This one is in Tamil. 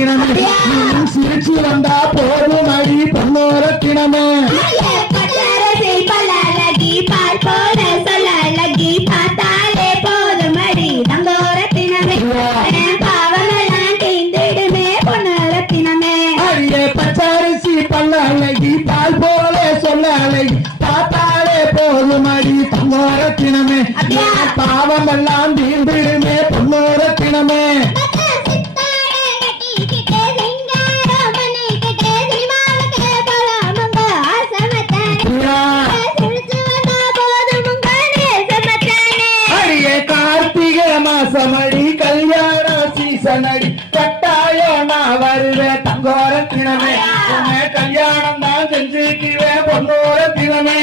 ரத்தினமே சிரிச்சு வந்தா போதும் அடி பொன்னோர தினமே பால் போல சொல்ல அழகி பார்த்தாலே போதும் அடி தங்கோர தினமே பாவமெல்லாம் தீந்திடுமே பொன்னோர தினமே அடியே பச்சரிசி பல்ல அழகி பால் போல சொல்ல அழகி பார்த்தாலே போதும் அடி தங்கோர தினமே பாவம் எல்லாம் தீர்ந்திடுமே பொன்னோர தினமே மாசமடி கல்யாண சீசனடி கட்டாயம் நான் வருவேன் தங்கோர தினமே கல்யாணம் தான் செஞ்சுக்குவேன் பொன்னோர தினமே